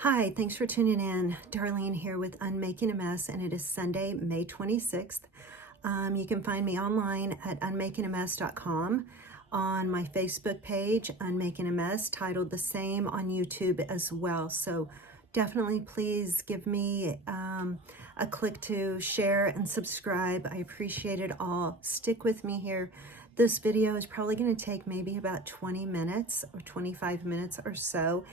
Hi, thanks for tuning in. Darlene here with Unmaking a Mess, and it is Sunday, May 26th. You can find me online at unmakingamess.com, on my Facebook page, Unmaking a Mess, titled the same, on YouTube as well. So definitely please give me a click to share and subscribe. I appreciate it all. Stick with me here. This video is probably going to take maybe about 20 minutes or 25 minutes or so.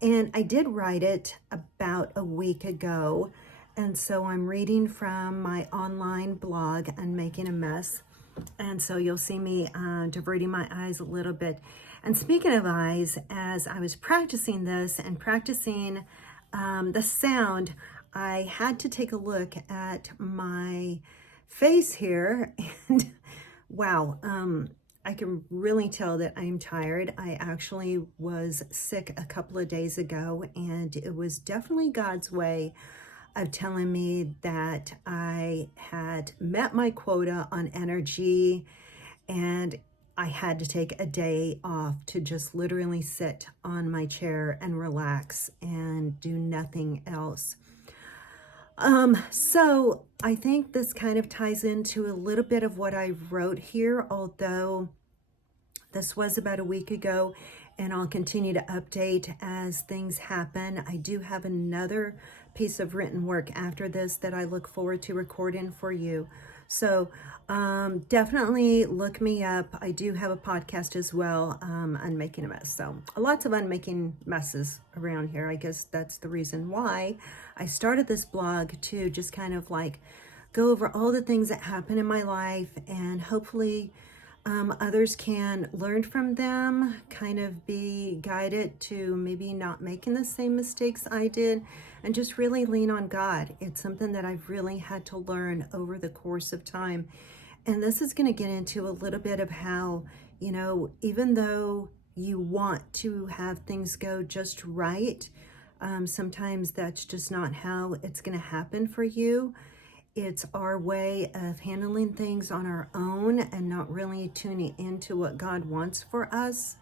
And I did write it about a week ago. And so I'm reading from my online blog, Unmaking a Mess. And so you'll see me diverting my eyes a little bit. And speaking of eyes, as I was practicing this and practicing the sound, I had to take a look at my face here. And wow, I can really tell that I'm tired. I actually was sick a couple of days ago, and it was definitely God's way of telling me that I had met my quota on energy and I had to take a day off to just literally sit on my chair and relax and do nothing else. So I think this kind of ties into a little bit of what I wrote here, although this was about a week ago, and I'll continue to update as things happen. I do have another piece of written work after this that I look forward to recording for you. So definitely look me up. I do have a podcast as well, Unmaking a Mess. So lots of unmaking messes around here. I guess that's the reason why I started this blog, to just kind of like go over all the things that happen in my life, and hopefully others can learn from them, kind of be guided to maybe not making the same mistakes I did, and just really lean on God. It's something that I've really had to learn over the course of time. And this is going to get into a little bit of how, even though you want to have things go just right, sometimes that's just not how it's going to happen for you. It's our way of handling things on our own and not really tuning into what God wants for us.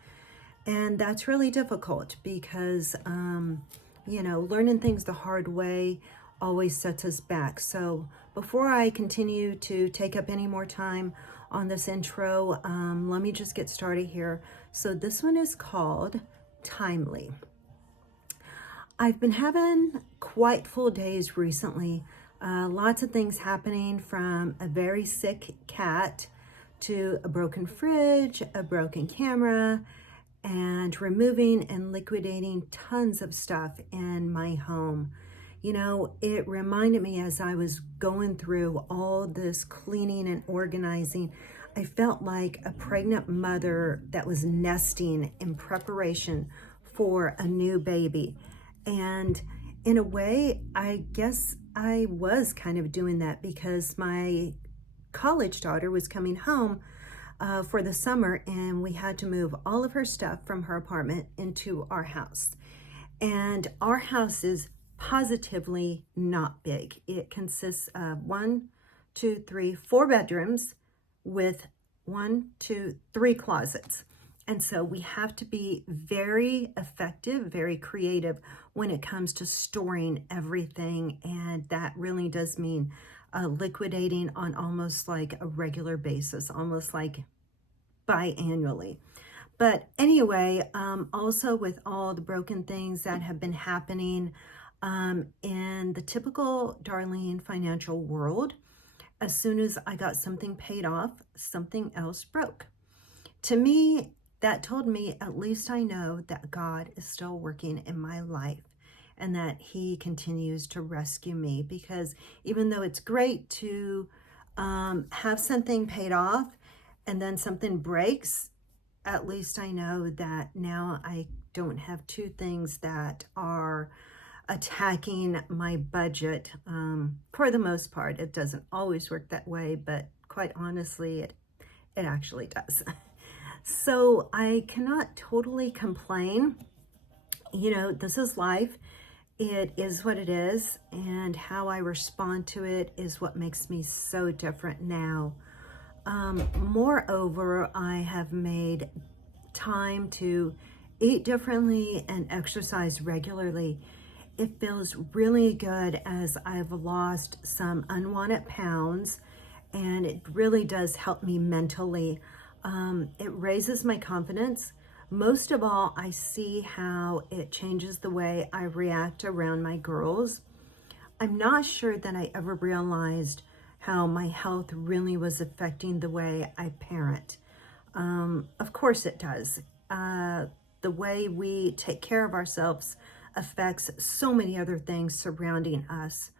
And that's really difficult because, learning things the hard way always sets us back. So before I continue to take up any more time on this intro, let me just get started here. So this one is called Timely. I've been having quite full days recently. Lots of things happening, from a very sick cat to a broken fridge, a broken camera, and removing and liquidating tons of stuff in my home. It reminded me, as I was going through all this cleaning and organizing, I felt like a pregnant mother that was nesting in preparation for a new baby. And in a way, I guess I was kind of doing that, because my college daughter was coming home for the summer, and we had to move all of her stuff from her apartment into our house. And our house is positively not big. It consists of 4 bedrooms with 3 closets. And so we have to be very effective, very creative when it comes to storing everything. And that really does mean liquidating on almost like a regular basis, almost like biannually. But anyway, also with all the broken things that have been happening in the typical Darlene financial world, as soon as I got something paid off, something else broke. To me, that told me, at least I know that God is still working in my life and that He continues to rescue me. Because even though it's great to have something paid off and then something breaks, at least I know that now I don't have 2 things that are attacking my budget. For the most part, it doesn't always work that way, but quite honestly, it actually does. So I cannot totally complain. This is life. It is what it is, and how I respond to it is what makes me so different now. Moreover, I have made time to eat differently and exercise regularly. It feels really good as I've lost some unwanted pounds, and it really does help me mentally. It raises my confidence. Most of all, I see how it changes the way I react around my girls. I'm not sure that I ever realized how my health really was affecting the way I parent. Of course it does. The way we take care of ourselves affects so many other things surrounding us.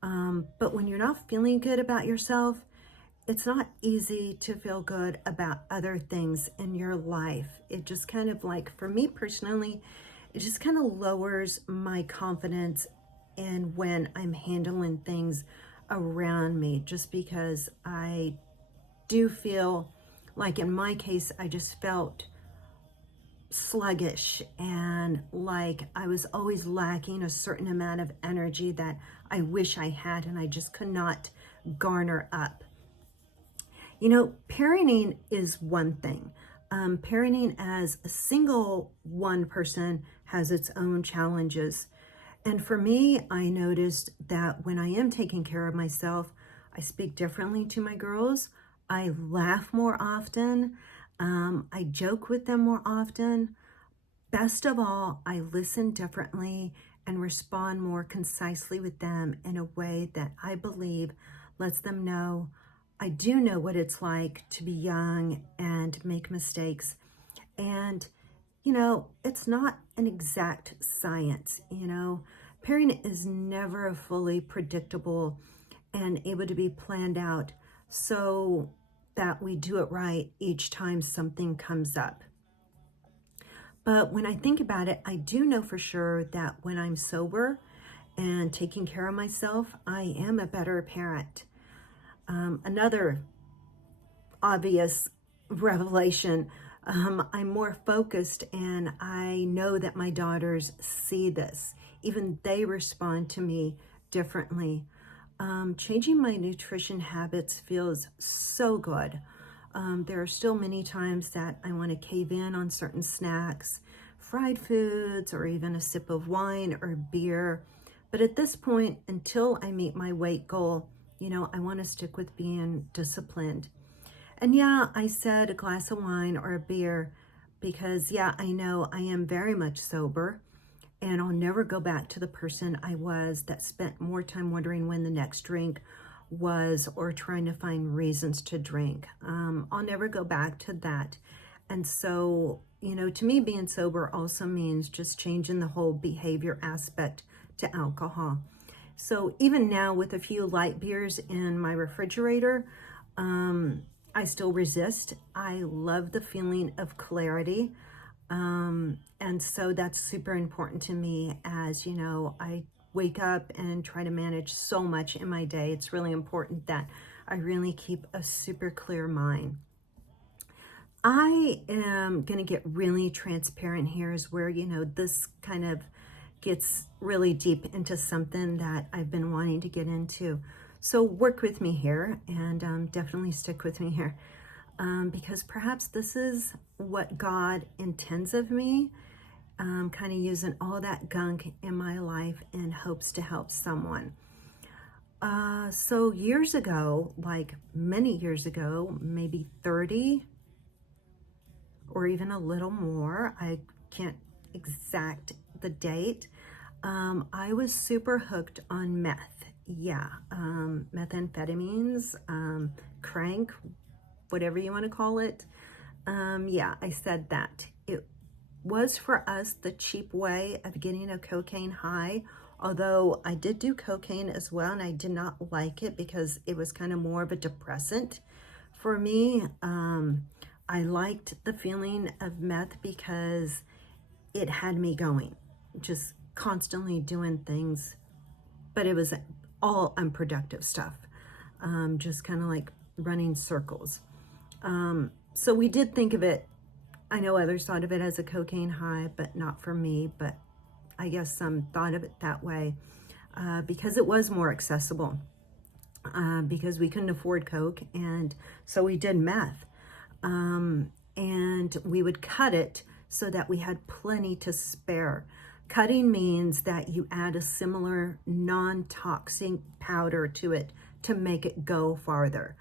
But when you're not feeling good about yourself, it's not easy to feel good about other things in your life. It just kind of like, for me personally, it just kind of lowers my confidence in when I'm handling things around me, just because I do feel like, in my case, I just felt sluggish and like I was always lacking a certain amount of energy that I wish I had, and I just could not garner up. You know, parenting is one thing. Parenting as a single one person has its own challenges. And for me, I noticed that when I am taking care of myself, I speak differently to my girls. I laugh more often. I joke with them more often. Best of all, I listen differently and respond more concisely with them in a way that I believe lets them know I do know what it's like to be young and make mistakes. And, it's not an exact science, Parenting is never fully predictable and able to be planned out so that we do it right each time something comes up. But when I think about it, I do know for sure that when I'm sober and taking care of myself, I am a better parent. Another obvious revelation, I'm more focused, and I know that my daughters see this. Even they respond to me differently. Changing my nutrition habits feels so good. There are still many times that I want to cave in on certain snacks, fried foods, or even a sip of wine or beer. But at this point, until I meet my weight goal, I want to stick with being disciplined. And yeah, I said a glass of wine or a beer because, yeah, I know I am very much sober, and I'll never go back to the person I was that spent more time wondering when the next drink was or trying to find reasons to drink. I'll never go back to that. And so, to me, being sober also means just changing the whole behavior aspect to alcohol. So even now, with a few light beers in my refrigerator, I still resist. I love the feeling of clarity. And so that's super important to me as, I wake up and try to manage so much in my day. It's really important that I really keep a super clear mind. I am going to get really transparent here, is where, this kind of gets really deep into something that I've been wanting to get into. So work with me here, and definitely stick with me here, because perhaps this is what God intends of me, kind of using all that gunk in my life in hopes to help someone. So years ago, like many years ago, maybe 30 or even a little more, I can't exact the date, I was super hooked on meth. Yeah, methamphetamines, crank, whatever you want to call it. Yeah, I said that. It was for us the cheap way of getting a cocaine high, although I did do cocaine as well, and I did not like it because it was kind of more of a depressant for me. I liked the feeling of meth because it had me going, just constantly doing things, but it was all unproductive stuff, just kind of like running circles. So we did think of it, I know others thought of it as a cocaine high, but not for me. But I guess some thought of it that way because it was more accessible, because we couldn't afford coke, and so we did meth. And we would cut it so that we had plenty to spare. Cutting means that you add a similar non-toxic powder to it to make it go farther.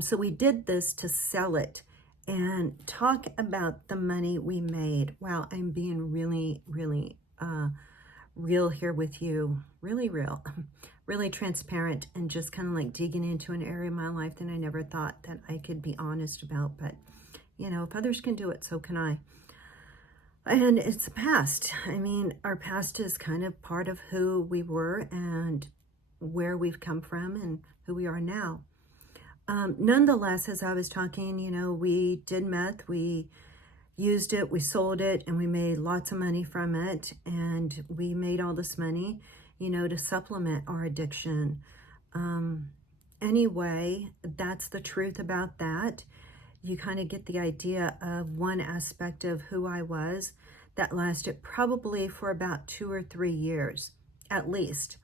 So we did this to sell it and talk about the money we made. Wow, I'm being really, really real here with you. Really real. Really transparent, and just kind of like digging into an area of my life that I never thought that I could be honest about. But, you know, if others can do it, so can I. And it's the past. I mean, our past is kind of part of who we were and where we've come from and who we are now. Nonetheless, as I was talking, you know, we did meth, we used it, we sold it, and we made lots of money from it. And we made all this money, you know, to supplement our addiction. Anyway, that's the truth about that. You kind of get the idea of one aspect of who I was that lasted probably for about 2 or 3 years, at least,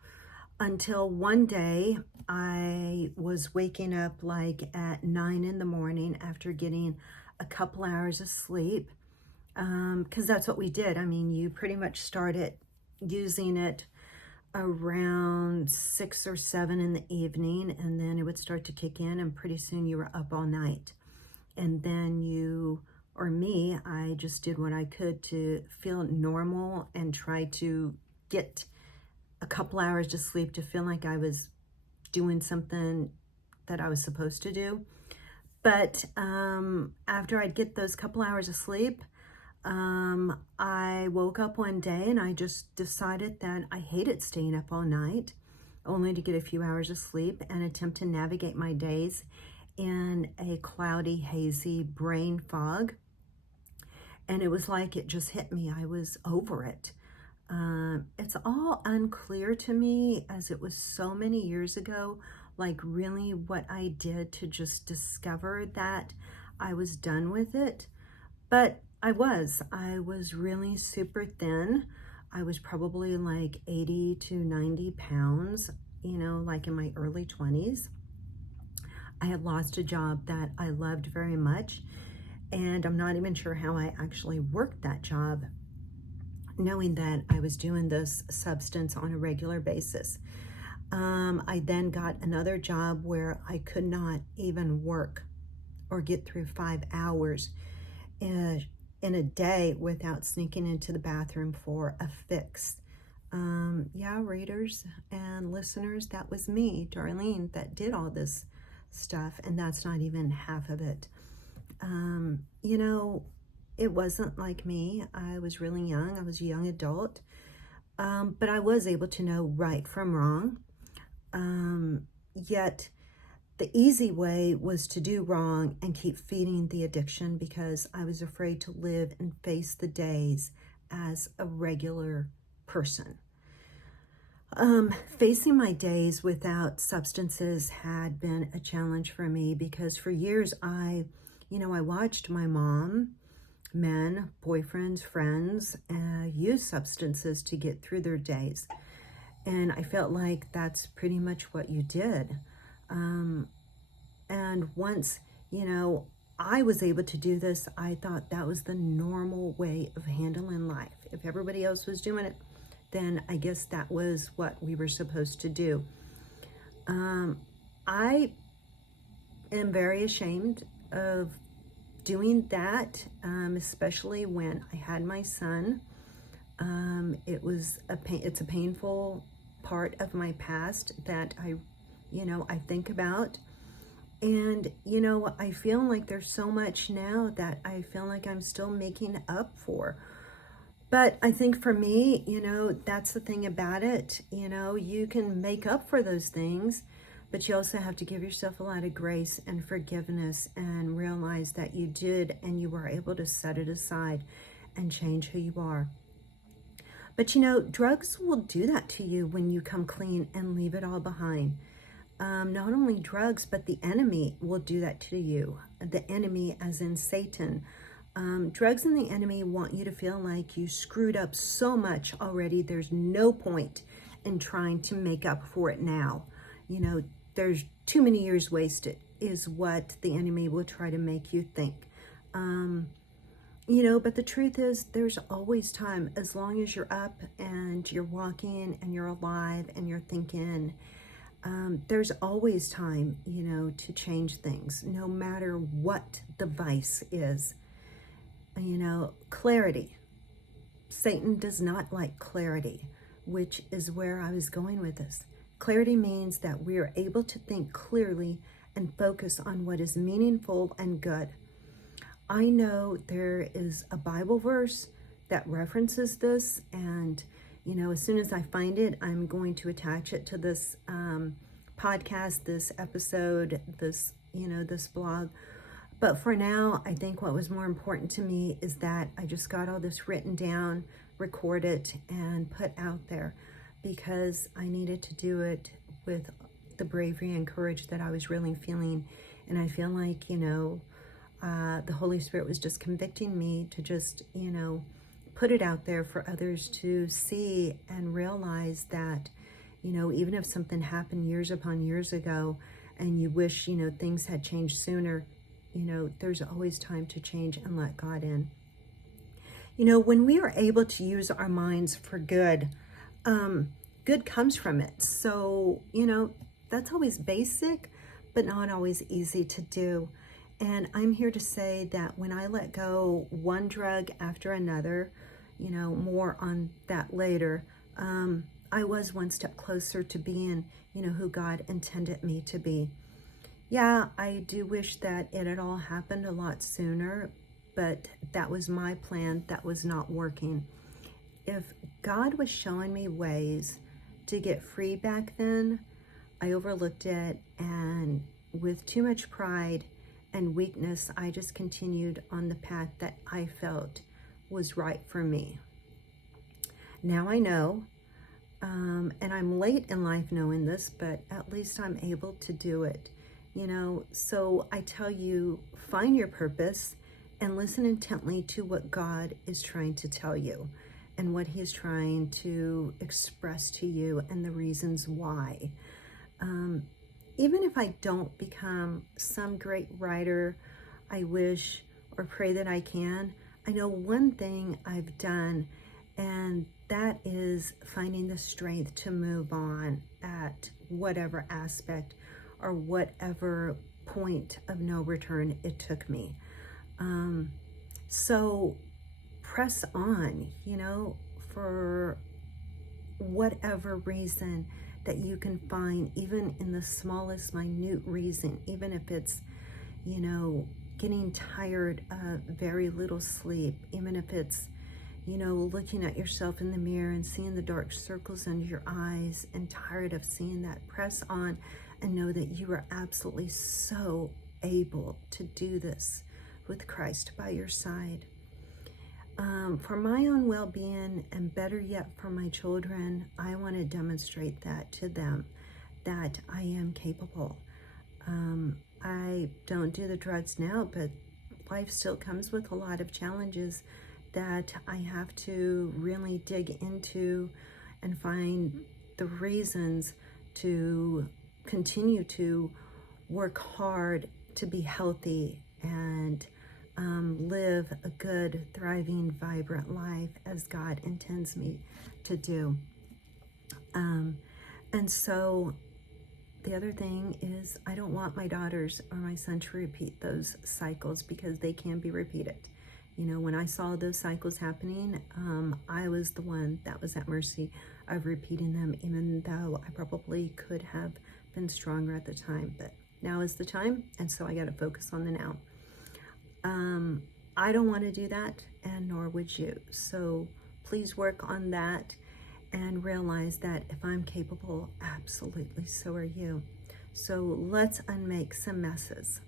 until one day I was waking up like at 9 in the morning after getting a couple hours of sleep, because that's what we did. I mean, you pretty much started using it around 6 or 7 in the evening, and then it would start to kick in, and pretty soon you were up all night. And then you, or me, I just did what I could to feel normal and try to get a couple hours of sleep to feel like I was doing something that I was supposed to do. But after I'd get those couple hours of sleep, I woke up one day and I just decided that I hated staying up all night, only to get a few hours of sleep and attempt to navigate my days in a cloudy, hazy brain fog. And it was like it just hit me. I was over it. It's all unclear to me, as it was so many years ago, like really what I did to just discover that I was done with it. But I was really super thin. I was probably like 80 to 90 pounds, you know, like in my early 20s. I had lost a job that I loved very much, and I'm not even sure how I actually worked that job, knowing that I was doing this substance on a regular basis. I then got another job where I could not even work or get through 5 hours in a day without sneaking into the bathroom for a fix. Yeah, readers and listeners, that was me, Darlene, that did all this stuff, and that's not even half of it. You know, it wasn't like me. I was really young. I was a young adult, but I was able to know right from wrong. Yet the easy way was to do wrong and keep feeding the addiction, because I was afraid to live and face the days as a regular person. Facing my days without substances had been a challenge for me, because for years I watched my mom, men, boyfriends, friends, use substances to get through their days. And I felt like that's pretty much what you did. And once, I was able to do this, I thought that was the normal way of handling life. If everybody else was doing it, then I guess that was what we were supposed to do. I am very ashamed of doing that, especially when I had my son. It's a painful part of my past that I think about. And, I feel like there's so much now that I feel like I'm still making up for. But I think for me, that's the thing about it. You can make up for those things, but you also have to give yourself a lot of grace and forgiveness and realize that you did, and you were able to set it aside and change who you are. But drugs will do that to you when you come clean and leave it all behind. Not only drugs, but the enemy will do that to you. The enemy, as in Satan. Drugs and the enemy want you to feel like you screwed up so much already. There's no point in trying to make up for it now. There's too many years wasted, is what the enemy will try to make you think. But the truth is, there's always time. As long as you're up and you're walking and you're alive and you're thinking, there's always time, to change things, no matter what the vice is. Clarity. Satan does not like clarity, which is where I was going with this. Clarity means that we are able to think clearly and focus on what is meaningful and good. I know there is a Bible verse that references this, and as soon as I find it, I'm going to attach it to this podcast, this episode, this blog. But for now, I think what was more important to me is that I just got all this written down, recorded, and put out there, because I needed to do it with the bravery and courage that I was really feeling. And I feel like, the Holy Spirit was just convicting me to just, put it out there for others to see and realize that, even if something happened years upon years ago and you wish, things had changed sooner, there's always time to change and let God in. When we are able to use our minds for good, good comes from it. So, that's always basic, but not always easy to do. And I'm here to say that when I let go one drug after another, more on that later, I was one step closer to being, who God intended me to be. Yeah, I do wish that it had all happened a lot sooner, but that was my plan that was not working. If God was showing me ways to get free back then, I overlooked it, and with too much pride and weakness, I just continued on the path that I felt was right for me. Now I know, and I'm late in life knowing this, but at least I'm able to do it. So I tell you, find your purpose and listen intently to what God is trying to tell you and what he is trying to express to you and the reasons why. Even if I don't become some great writer, I wish or pray that I can, I know one thing I've done, and that is finding the strength to move on at whatever aspect or whatever point of no return it took me. So press on, for whatever reason that you can find, even in the smallest minute reason, even if it's, getting tired of very little sleep, even if it's, looking at yourself in the mirror and seeing the dark circles under your eyes and tired of seeing that. Press on and know that you are absolutely so able to do this with Christ by your side. For my own well-being, and better yet for my children, I want to demonstrate that to them, that I am capable. I don't do the drugs now, but life still comes with a lot of challenges that I have to really dig into and find the reasons to continue to work hard to be healthy and live a good, thriving, vibrant life as God intends me to do. And so the other thing is, I don't want my daughters or my son to repeat those cycles, because they can be repeated. When I saw those cycles happening, I was the one that was at mercy of repeating them, even though I probably could have been stronger at the time. But now is the time, and so I got to focus on the now. I don't want to do that, and nor would you. So please work on that and realize that if I'm capable, absolutely so are you. So let's unmake some messes.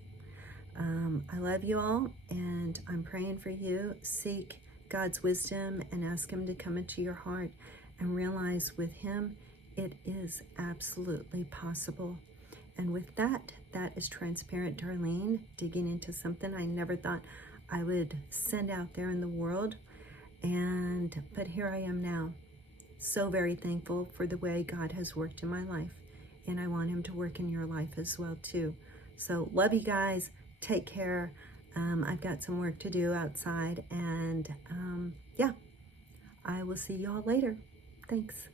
I love you all, and I'm praying for you. Seek God's wisdom and ask him to come into your heart, and realize with him it is absolutely possible. And with that, that is Transparent Darlene, digging into something I never thought I would send out there in the world. But here I am now. So very thankful for the way God has worked in my life. And I want him to work in your life as well too. So love you guys. Take care. I've got some work to do outside, and yeah, I will see y'all later. Thanks.